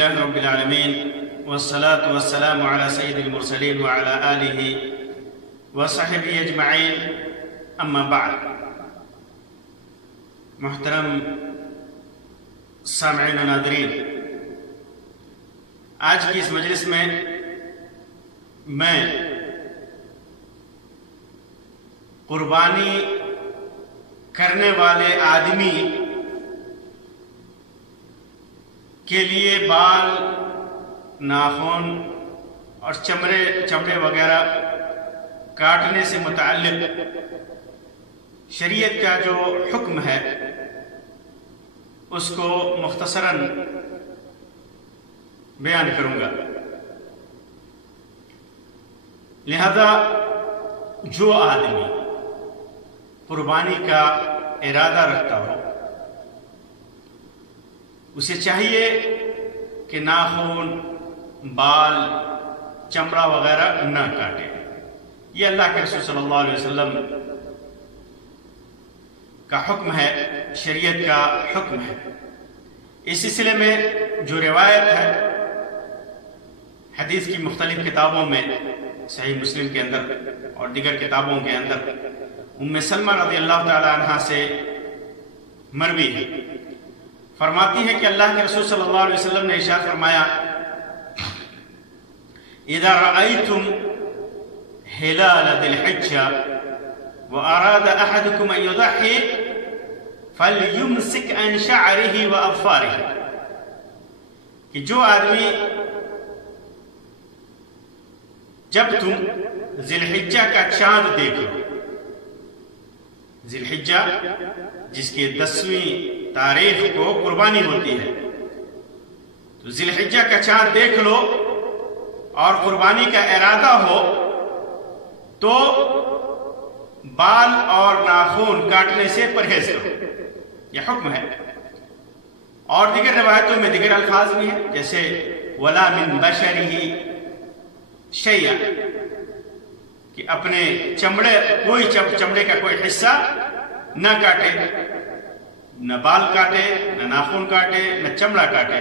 لله رب العالمين والصلاة والسلام على سيد المرسلين وعلى آله وصحبه أجمعين أما بعد. محترم سامعین و ناظرین، آج کی اس مجلس میں قربانی کرنے والے آدمی کے لیے بال، ناخن اور چمڑے وغیرہ کاٹنے سے متعلق شریعت کا جو حکم ہے اس کو مختصراً بیان کروں گا. لہذا جو آدمی قربانی کا ارادہ رکھتا ہو اسے چاہیے کہ ناخن، بال، چمڑا وغیرہ نہ کاٹے. یہ اللہ کے رسول صلی اللہ علیہ وسلم کا حکم ہے، شریعت کا حکم ہے. اس سلسلے میں جو روایت ہے حدیث کی مختلف کتابوں میں، صحیح مسلم کے اندر اور دیگر کتابوں کے اندر ام سلمہ رضی اللہ تعالی عنہا سے مروی ہے، فرماتی ہے کہ اللہ کے رسول صلی اللہ علیہ وسلم نے ارشاد فرمایا: اذا رأيتم هلال ذي الحجة وأراد أحدكم أن يضحي فليمسك عن شعره وأظفاره. کہ جو آدمی جب تم ذی الحجہ کا چاند دیکھو، ذی الحجہ جس کی 10ویں تاریخ کو قربانی ہوتی ہے، تو ذی الحجہ کا چاند دیکھ لو اور قربانی کا ارادہ ہو تو بال اور ناخن کاٹنے سے پرہیز کرو. یہ حکم ہے. اور دیگر روایتوں میں دیگر الفاظ بھی ہیں، جیسے وَلَا مِن بَشَرِهِ شَيْئًا، کہ اپنے چمڑے کا کوئی حصہ نہ کاٹے، نہ بال کاٹے، نہ ناخن کاٹے، نہ چمڑا کاٹے.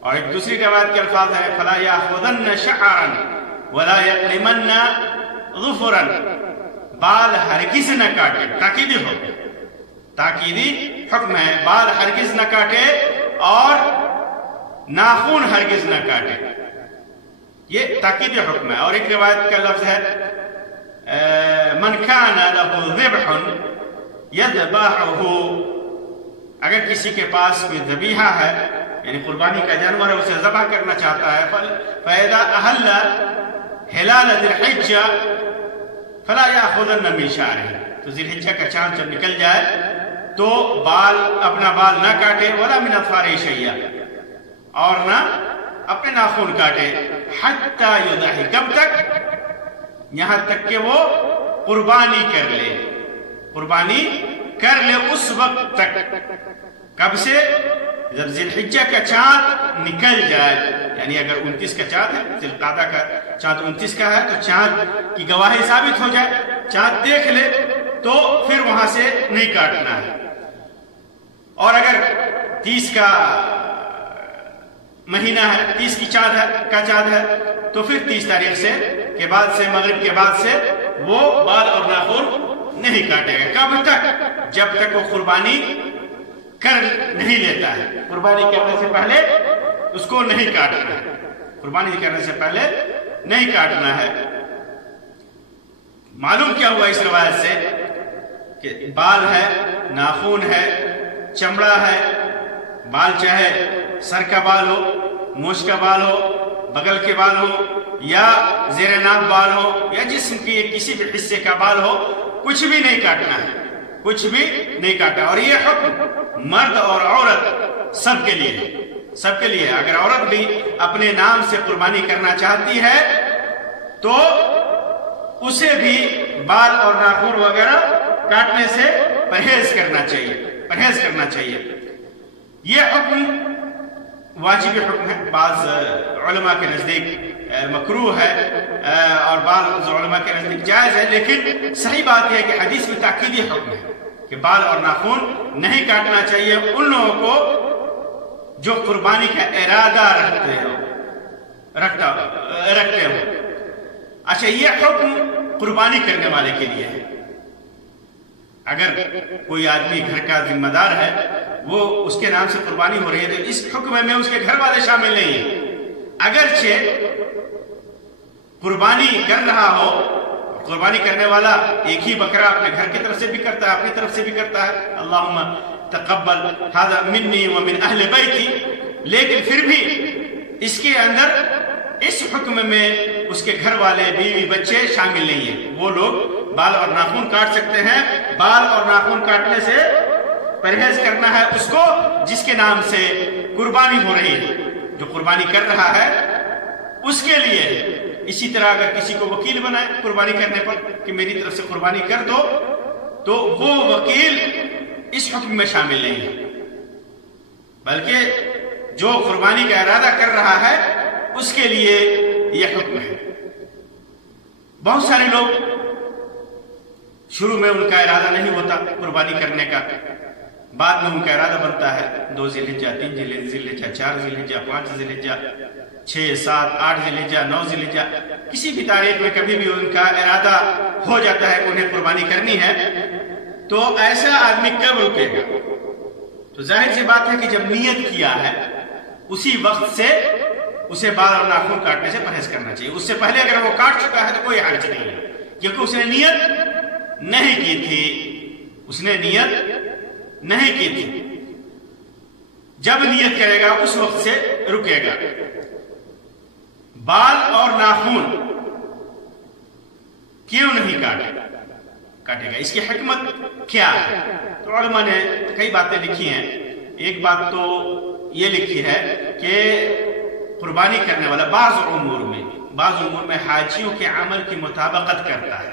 اور ایک دوسری روایت کے الفاظ ہے فَلَا يَأْخُذَنَّ شَعْرًا وَلَا يَقْلِمَنَّ ظُفُرًا، بال ہرگز نہ کاٹے. تاکیدی حکم ہے، بال ہرگز نہ کاٹے اور ناخن ہرگز نہ کاٹے. یہ تاکیدی حکم ہے. اور ایک روایت کا لفظ ہے من کان لہ ذبح یذبحہ، اگر کسی کے پاس کوئی ذبیحہ ہے یعنی قربانی کا جانور ہے، اسے ذبح کرنا چاہتا ہے، فَإِذَا أَحَلَّ هِلَالَ ذِي الْحِجَّةِ فَلَا يَأْخُذَنَّ مِن شَعْرِهِ، تو ذی الحجہ کا چاند جب نکل جائے تو اپنا بال نہ کاٹے، وَلَا مِنْ أَظْفَارِهِ شَيْئًا، اور نہ اپنے ناخن کاٹے، حَتَّى يُضَحِّ، کب تک؟ یہاں تک کہ وہ قربانی کر لے. قربانی کر لے اس وقت تک. کب سے؟ جب ذی الحجہ کا چاند نکل جائے، یعنی اگر 29 کا چاند ہے، ذی القعدہ کا چاند 29 کا ہے، تو چاند کی گواہی ثابت ہو جائے، چاند دیکھ لے تو پھر وہاں سے نہیں کاٹنا ہے. اور اگر 30 کا مہینہ ہے، 30 کی چاند ہے تو پھر 30 تاریخ سے کے بعد سے، مغرب کے بعد سے وہ بال اور ناخن نہیں کاٹے گا. کب تک؟ جب تک وہ قربانی کر نہیں لیتا ہے. قربانی کرنے سے پہلے اس کو نہیں کاٹنا ہے. قربانی کرنے سے پہلے نہیں کاٹنا ہے. معلوم کیا ہوا اس روایت سے کہ بال ہے، ناخن ہے، چمڑا ہے. بال چاہے سر کا بال ہو، مونچھ کا بال ہو، بغل کے بال ہو، یا زیر ناک بال ہو، یا جسم کے کسی بھی حصے کا بال ہو، کچھ بھی نہیں کاٹنا ہے، کچھ بھی نہیں کاٹنا. اور یہ حکم مرد اور عورت سب کے لیے ہے، سب کے لیے. اگر عورت بھی اپنے نام سے قربانی کرنا چاہتی ہے تو اسے بھی بال اور ناخن وغیرہ کاٹنے سے پرہیز کرنا چاہیے. یہ حکم واجب حکم ہے. بعض علماء کے نزدیک مکروہ ہے اور بعض علماء کے نزدیک جائز ہے، لیکن صحیح بات ہے کہ حدیث میں تاکیدی حکم ہے کہ بال اور ناخن نہیں کاٹنا چاہیے ان لوگوں کو جو قربانی کا ارادہ رکھتے ہو. اچھا، یہ حکم قربانی کرنے والے کے لیے ہے. اگر کوئی آدمی گھر کا ذمہ دار ہے، وہ اس کے نام سے قربانی ہو رہی ہے، تو اس حکم میں اس کے گھر والے شامل نہیں ہیں. اگرچہ قربانی کر رہا ہو، قربانی کرنے والا ایک ہی بکرا اپنے گھر کی طرف سے بھی کرتا ہے، اپنی طرف سے بھی کرتا ہے، اللہم تقبل ھذا منی ومن اہل بیتی، لیکن پھر بھی اس کے اندر اس حکم میں اس کے گھر والے، بیوی، بچے شامل نہیں ہیں. وہ لوگ بال اور ناخن کاٹ سکتے ہیں. بال اور ناخن کاٹنے سے پرہیز کرنا ہے اس کو جس کے نام سے قربانی ہو رہی ہے، جو قربانی کر رہا ہے اس کے لیے. اسی طرح اگر کسی کو وکیل بنائے قربانی کرنے پر کہ میری طرف سے قربانی کر دو، تو وہ وکیل اس حکم میں شامل نہیں ہے، بلکہ جو قربانی کا ارادہ کر رہا ہے اس کے لیے یہ حکم ہے. بہت سارے لوگ شروع میں ان کا ارادہ نہیں ہوتا قربانی کرنے کا، بعد میں ان کا ارادہ بنتا ہے. 2 ذی الحجہ، 3 ذی الحجہ، 4 ذی الحجہ، 5 ذی الحجہ، 6، 7، 8 ذی الحجہ، 9 ذی الحجہ، کسی بھی تاریخ میں کبھی بھی ان کا ارادہ ہو جاتا ہے کہ انہیں قربانی کرنی ہے. تو ایسا آدمی کب رکے گا؟ تو ظاہر سی بات ہے کہ جب نیت کیا ہے اسی وقت سے اسے بال اور ناخن کاٹنے سے پرہیز کرنا چاہیے. اس سے پہلے اگر وہ کاٹ چکا ہے تو کوئی حرج نہیں ہے، کیونکہ اس نے نیت نہیں کی تھی. اس نے نیت نہیں کی تھی. جب نیت کرے گا اس وقت سے رکے گا. بال اور ناخن کیوں نہیں کاٹے گا؟ اس کی حکمت کیا ہے؟ تو علماء نے کئی باتیں لکھی ہیں. ایک بات تو یہ لکھی ہے کہ قربانی کرنے والا بعض امور میں حاجیوں کے عمل کی مطابقت کرتا ہے.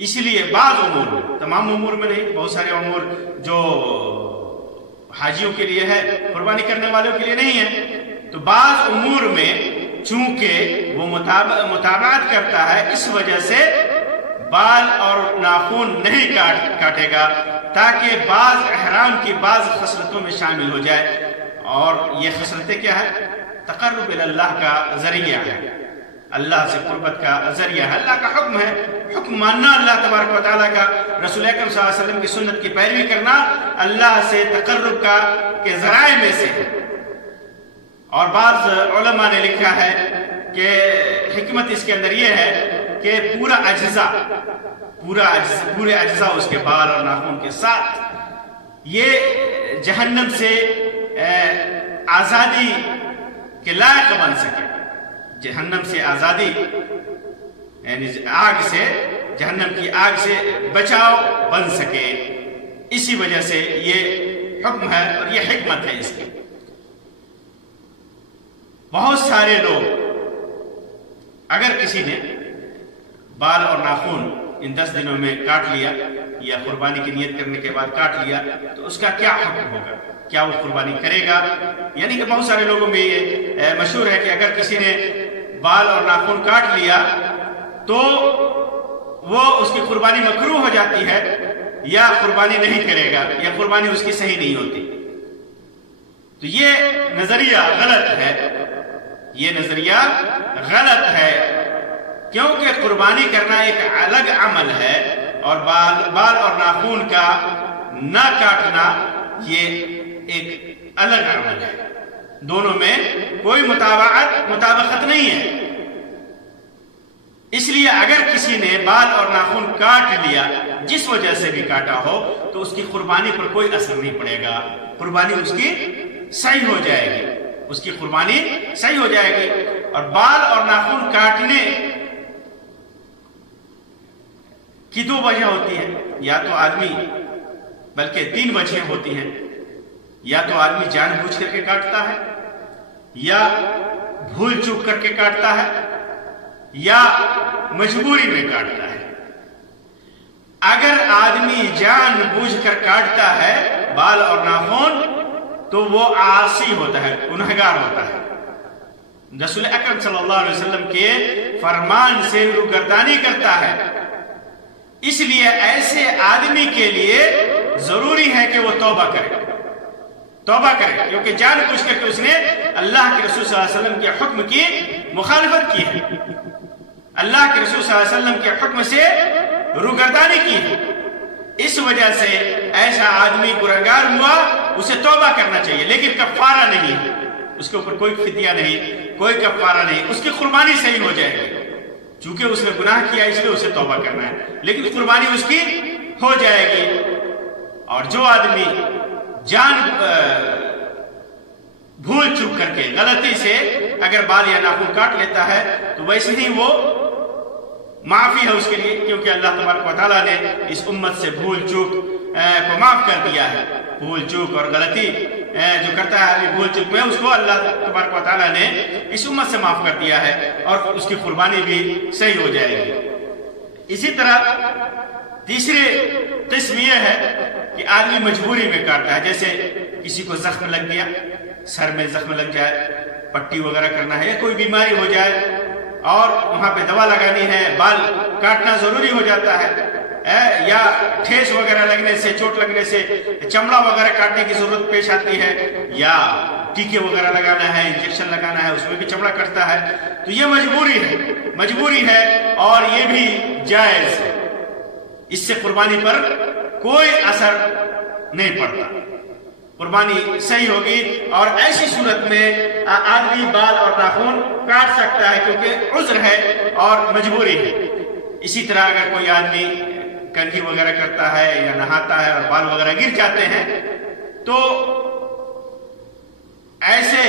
اس لیے بعض امور میں، تمام امور میں نہیں، بہت سارے امور جو حاجیوں کے لیے ہے قربانی کرنے والوں کے لیے نہیں ہے. تو بعض امور میں چونکہ وہ مطابقت کرتا ہے، اس وجہ سے بال اور ناخن نہیں کاٹے گا، تاکہ بعض احرام کی بعض خصلتوں میں شامل ہو جائے. اور یہ خصلتیں کیا ہے؟ تقرب اللہ کا ذریعہ ہے، اللہ سے قربت کا ذریعہ ہے. اللہ کا حکم ہے، حکم ماننا اللہ تبارک و تعالیٰ کا، رسول اکرم صلی اللہ علیہ وسلم کی سنت کی پیروی کرنا اللہ سے تقرب کے ذرائع میں سے ہے. اور بعض علماء نے لکھا ہے کہ حکمت اس کے اندر یہ ہے کہ پورے اجزاء اس کے بال اور ناخن کے ساتھ یہ جہنم سے آزادی کے لائق بن سکے. جہنم سے آزادی یعنی جہنم کی آگ سے بچاؤ بن سکے. اسی وجہ سے یہ حکم ہے اور یہ حکمت ہے اس کی. بہت سارے لوگ، اگر کسی نے بال اور ناخن ان 10 دنوں میں کاٹ لیا یا قربانی کی نیت کرنے کے بعد کاٹ لیا، تو اس کا کیا حکم ہوگا؟ کیا وہ قربانی کرے گا؟ یعنی کہ بہت سارے لوگوں میں یہ مشہور ہے کہ اگر کسی نے بال اور ناخن کاٹ لیا تو وہ اس کی قربانی مکروہ ہو جاتی ہے، یا قربانی نہیں کرے گا، یا قربانی اس کی صحیح نہیں ہوتی. تو یہ نظریہ غلط ہے. یہ نظریہ غلط ہے، کیونکہ قربانی کرنا ایک الگ عمل ہے اور بال اور ناخن کا نہ کاٹنا یہ ایک الگ عمل ہے. دونوں میں کوئی مطابقت نہیں ہے. اس لیے اگر کسی نے بال اور ناخن کاٹ لیا، جس وجہ سے بھی کاٹا ہو، تو اس کی قربانی پر کوئی اثر نہیں پڑے گا. قربانی اس کی صحیح ہو جائے گی، اس کی قربانی صحیح ہو جائے گی. اور بال اور ناخن کاٹنے کی 2 وجہ ہوتی ہے. یا تو آدمی، بلکہ 3 وجہیں ہوتی ہیں. یا تو آدمی جان بوجھ کر کے کاٹتا ہے، یا بھول چوک کر کے کاٹتا ہے، یا مجبوری میں کاٹتا ہے. اگر آدمی جان بوجھ کر کاٹتا ہے بال اور ناخن تو وہ عاصی ہوتا ہے، گنہگار ہوتا ہے. رسول اکرم صلی اللہ علیہ وسلم کے فرمان سے روگردانی کرتا ہے. اس لیے ایسے آدمی کے لیے ضروری ہے کہ وہ توبہ کرے. توبہ کرے، کیونکہ جان بوجھ کر کے اس نے اللہ کے رسول صلی اللہ علیہ وسلم کے حکم کی مخالفت کی ہے، اللہ کے رسول صلی اللہ علیہ وسلم کے حکم سے روگردانی کی ہے۔ اس وجہ سے ایسا آدمی گنہگار ہوا، اسے توبہ کرنا چاہیے، لیکن کفارہ نہیں ہے، اس کے اوپر کوئی فدیہ نہیں، کوئی کفارہ نہیں، اس کی قربانی صحیح ہو جائے گی، چونکہ اس نے گناہ کیا اس لیے اسے توبہ کرنا ہے، لیکن قربانی اس کی ہو جائے گی۔ اور جو آدمی جان بھول چوک کر کے غلطی سے اگر بال یا ناخن کاٹ لیتا ہے تو ویسے ہی وہ معافی ہے اس کے لیے، کیونکہ اللہ تبارک و تعالیٰ نے اس امت سے بھول چوک کو معاف کر دیا ہے۔ بھول چوک اور غلطی جو کرتا ہے آدمی بھول چوک میں، اس کو اللہ تبارک و تعالیٰ نے اس امت سے معاف کر دیا ہے اور اس کی قربانی بھی صحیح ہو جائے گی۔ اسی طرح تیسری قسم یہ ہے کہ آدمی مجبوری میں کاٹتا ہے، جیسے کسی کو زخم لگ گیا، سر میں زخم لگ جائے، پٹی وغیرہ کرنا ہے، یا کوئی بیماری ہو جائے اور وہاں پہ دوا لگانی ہے، بال کاٹنا ضروری ہو جاتا ہے، یا ٹھیس وغیرہ لگنے سے، چوٹ لگنے سے چمڑا وغیرہ کاٹنے کی ضرورت پیش آتی ہے، یا ٹیکے وغیرہ لگانا ہے، انجیکشن لگانا ہے، اس میں بھی چمڑا کٹتا ہے، تو یہ مجبوری ہے اور یہ بھی جائز ہے، اس سے قربانی پر کوئی اثر نہیں پڑتا، قربانی صحیح ہوگی۔ اور ایسی صورت میں آدمی بال اور ناخن کاٹ سکتا ہے کیونکہ عذر ہے اور مجبوری ہے۔ اسی طرح اگر کوئی آدمی کنگھی وغیرہ کرتا ہے یا نہاتا ہے اور بال وغیرہ گر جاتے ہیں تو ایسے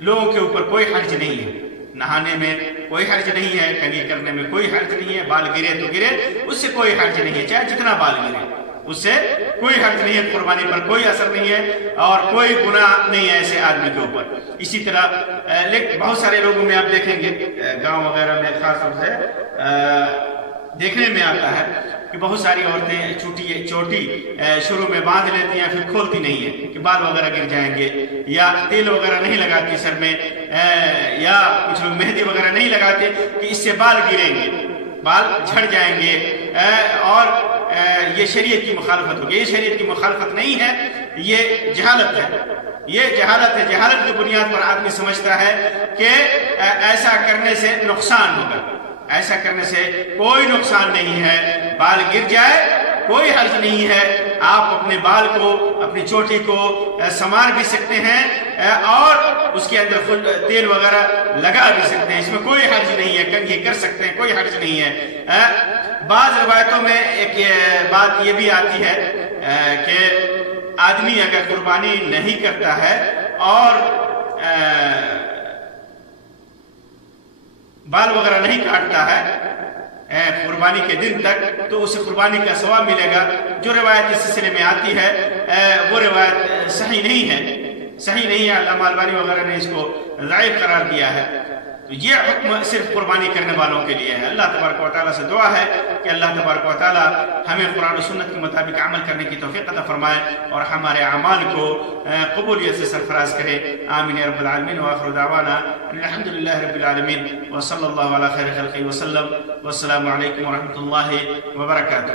لوگوں کے اوپر کوئی حرج نہیں ہے، نہانے میں کوئی حرج نہیں ہے، کنگھی کرنے میں کوئی حرج نہیں ہے، بال گرے تو گرے، اس سے کوئی حرج نہیں ہے، چاہے جتنا بال گرے اس سے کوئی حرج نہیں ہے، قربانی پر کوئی اثر نہیں ہے اور کوئی گناہ نہیں ہے ایسے آدمی کے اوپر۔ اسی طرح لیکن بہت سارے لوگوں میں آپ دیکھیں گے، گاؤں وغیرہ میں خاص طور سے دیکھنے میں آتا ہے کہ بہت ساری عورتیں چوٹی شروع میں باندھ لیتی ہیں، پھر کھولتی نہیں ہے کہ بال وغیرہ گر جائیں گے، یا تیل وغیرہ نہیں لگاتی سر میں، یا کچھ لوگ مہندی وغیرہ نہیں لگاتے کہ اس سے بال گریں گے، بال جھڑ جائیں گے، اور یہ شریعت کی مخالفت ہوگی۔ یہ شریعت کی مخالفت نہیں ہے، یہ جہالت ہے، یہ جہالت ہے۔ جہالت کی بنیاد پر آدمی سمجھتا ہے کہ ایسا کرنے سے نقصان ہوگا، ایسا کرنے سے کوئی نقصان نہیں ہے، بال گر جائے کوئی حرج نہیں ہے، آپ اپنے بال کو، اپنی چوٹی کو سنوار بھی سکتے ہیں اور اس کے اندر خود تیل وغیرہ لگا بھی سکتے ہیں، اس میں کوئی حرج نہیں ہے، کنگھی کر سکتے ہیں، کوئی حرج نہیں ہے۔ بعض روایتوں میں ایک بات یہ بھی آتی ہے کہ آدمی اگر قربانی نہیں کرتا ہے اور بال وغیرہ نہیں کاٹتا ہے قربانی کے دن تک، تو اسے قربانی کا ثواب ملے گا۔ جو روایت اس سلسلے میں آتی ہے وہ روایت صحیح نہیں ہے، علامہ البانی وغیرہ نے اس کو ضعیف قرار دیا ہے۔ تو یہ حکم صرف قربانی کرنے والوں کے لیے ہے۔ اللہ تبارک و تعالیٰ سے دعا ہے کہ اللہ تبارک و تعالیٰ ہمیں قرآن و سنت کے مطابق عمل کرنے کی توفیق عطا فرمائے اور ہمارے اعمال کو قبولیت سے سرفراز کرے۔ آمین یا رب العالمین، وآخر دعوانا الحمدللہ رب العالمین، وصلی اللہ علی خیر خلقہ وسلم، والسلام علیکم ورحمۃ اللہ وبرکاتہ۔